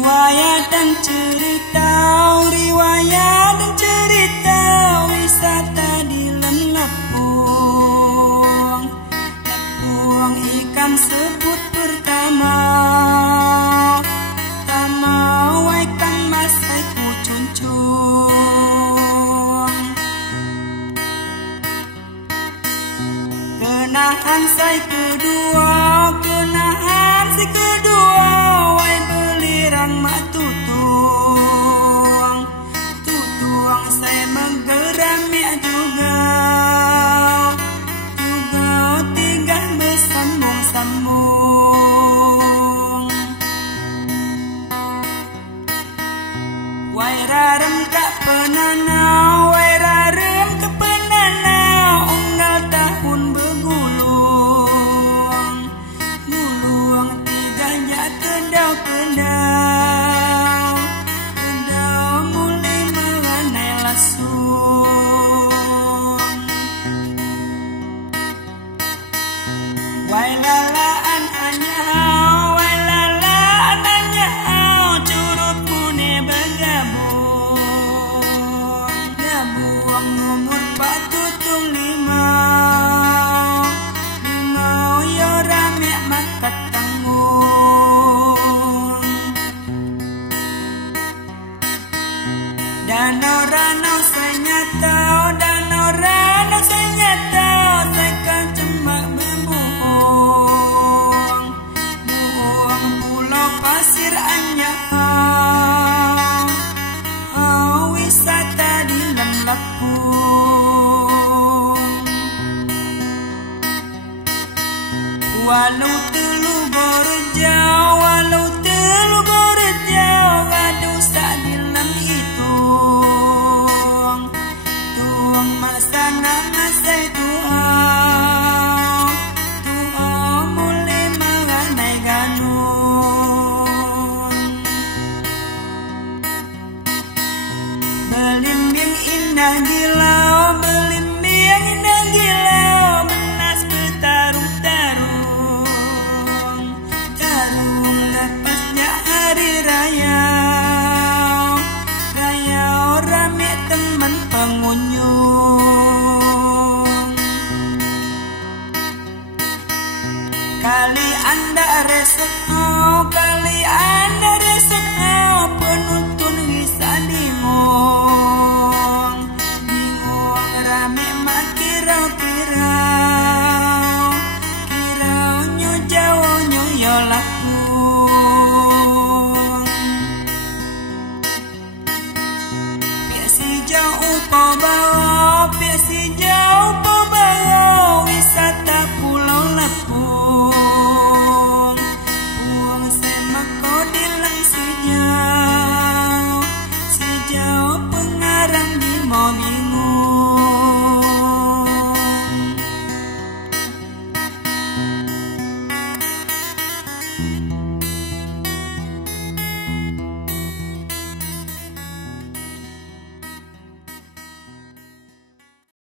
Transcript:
Riwayat dan cerita wisata di Lepung. Lepung ikan sebut pertama, waikan masai ku cuncung. Kenahan sai kedua, wai belirang mak tutung saya menggerami juga tiga bersambung-sambung. Wai rarem tak penanau, wai rarem ke penanau, unggal tahun begulung, tiganya kendau mulai mengenai lasung. Wai lalaan anyau, curut mune bergabung umur patutung limau yo rame makat tanggung. Danau ranau senyata, saya kan cuma berbohong. Pulau pasir anyau, wisata di Lepung. Walau telu borjau, gaduh sak di lem hitung. Tuang masana masai tuang mulai mengenai ganung. Belimbing indah gilau, menas bertarung lepasnya hari raya rame teman pengunjung. Kali anda resep, penonton